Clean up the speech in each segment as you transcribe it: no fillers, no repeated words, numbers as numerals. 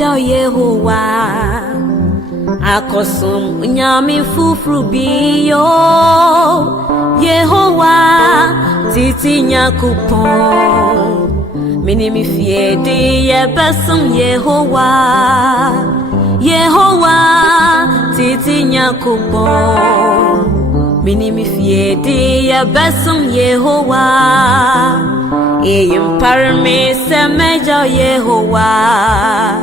meja Yehovah akosum nyami fufru biyo Yehovah titi nyakupon minimi fiedi yebesum Yehovah titi nyakupon minimi fiedi yebesum Yehovah Eyim parmi se meja Yehovah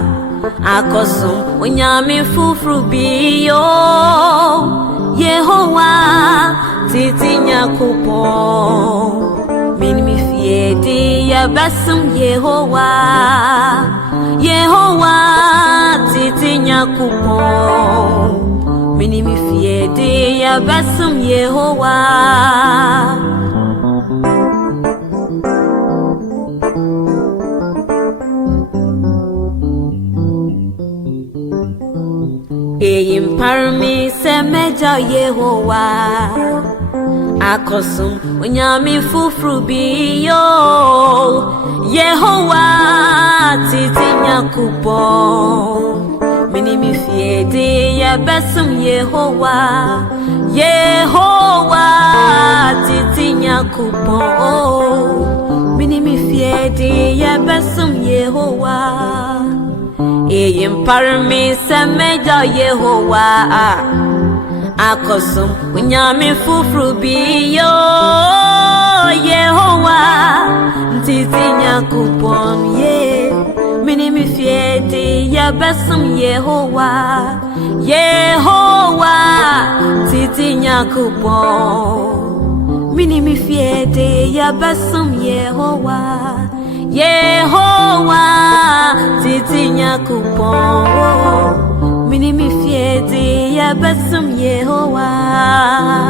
akosum unyami fufru biyo Yehovah titi nyakupon minimi fiedi yebesum Yehovah titi nyakupon minimi fiedi yebesum Yehovah Eyim parmi se meja Yehovah akosum unyami fufru biyo Yehovah titi nyakupon minimi fiedi yebesum Yehovah titi nyakupon minimi fiedi yebesum Yehovah Eyim parmi se meja Yehovah akosum unyami fufru biyo Yehovah titi nyakupon minimi fiedi yebesum Yehovah titi nyakupon minimi fiedi yebesum Yehovah titi nyakupon minimi fiedi yebesum Yehovah